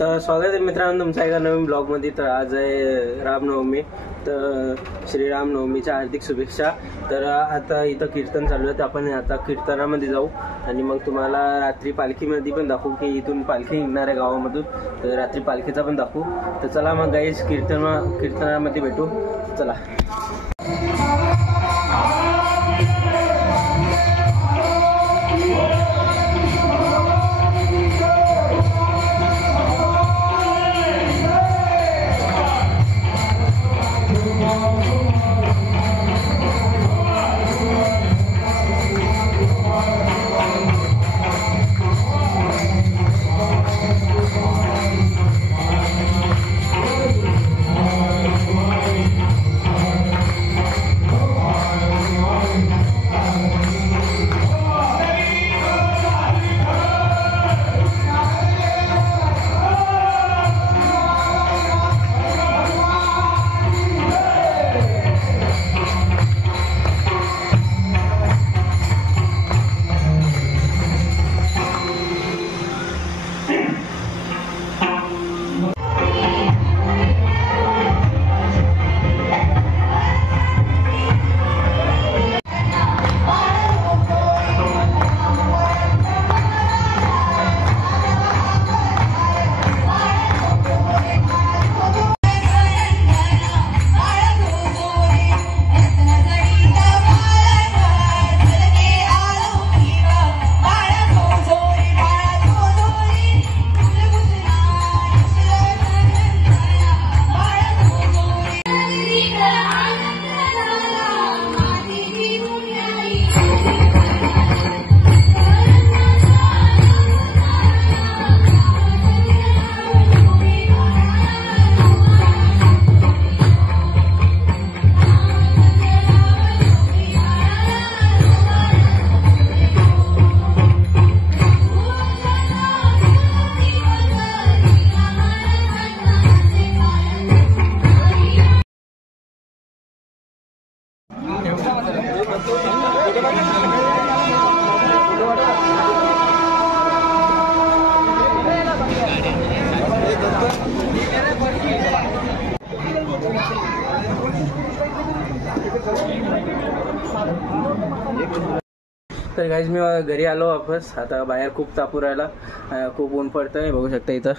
तर स्वागत आहे मित्रांनो तुमच्या एका नवीन ब्लॉगमध्ये। तर आज आहे रामनवमी, तर श्रीरामनवमीच्या हार्दिक शुभेच्छा। तर आता इथं कीर्तन चालू आहे, तर आपण आता कीर्तनामध्ये जाऊ आणि मग तुम्हाला रात्री पालखीमध्ये पण दाखवू की इथून पालखी निघणार आहे गावामधून, तर रात्री पालखीचा पण दाखवू। तर चला मग गाईज कीर्तनामध्ये भेटू, चला। तर गाईज मी घरी आलो वापस। आता बाहेर खूप तापू राहिला, खूप ऊन पडतंय, बघू शकता इथं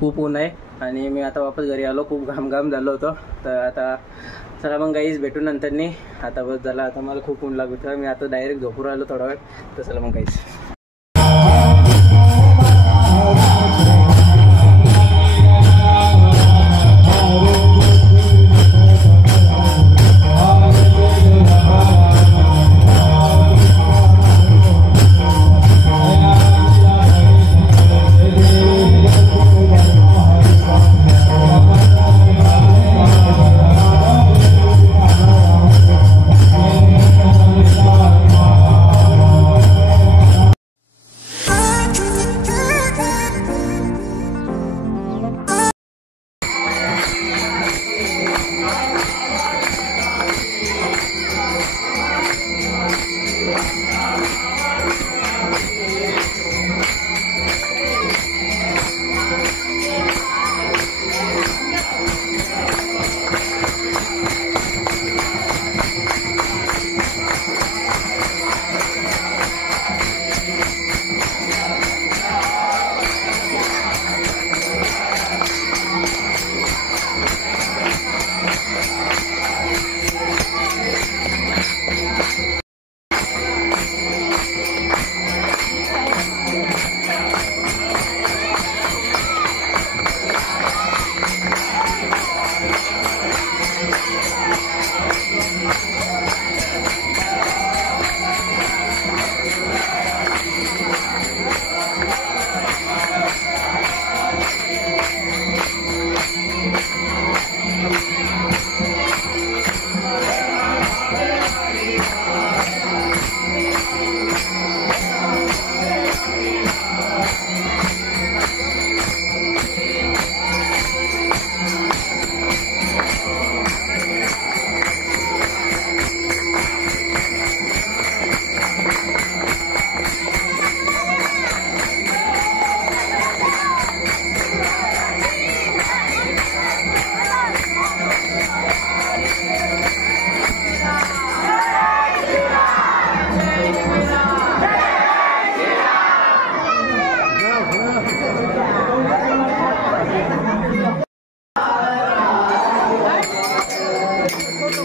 खूप ऊन आहे आणि मी आता वापस घरी आलो, खूप घाम झालं होतं। तर आता चला मग गाईज भेटू नंतरनी। आता बस झालं, आता मला खूप ऊन लागत होतं, मी आता डायरेक्ट झोपून राहिलो थोडा वेळ। तर चला मग गाईज।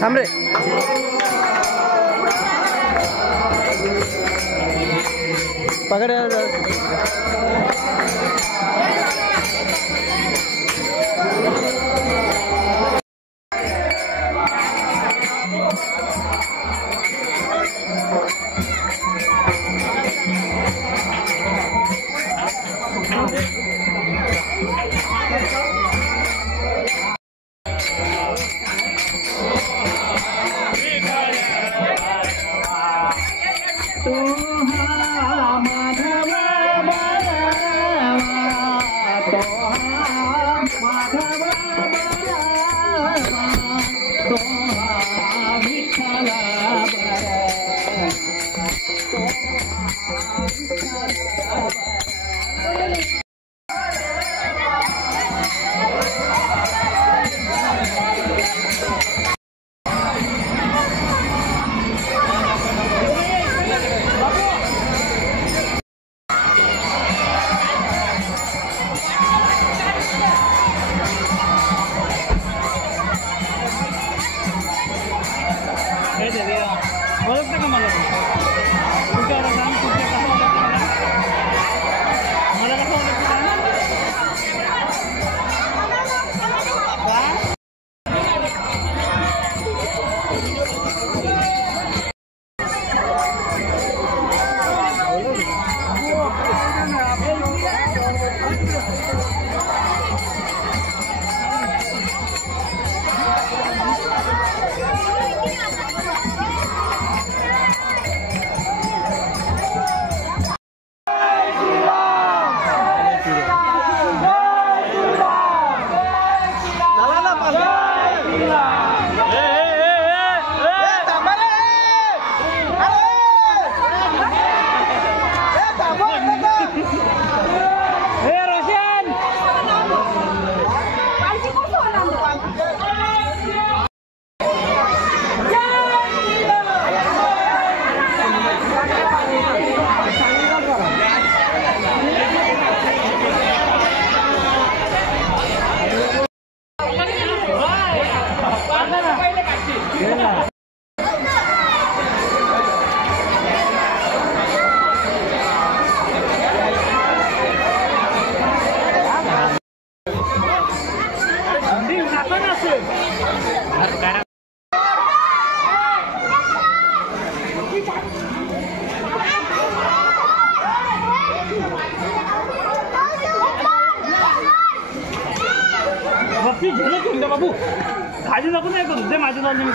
थांब रे. पकड. ओळखतं का मला? कुठे सांग, कुठे कसं ओळखतं मला? कसं ओळखतं का? बाबू खाली नको नाही करू दे माझ्या जाऊन मी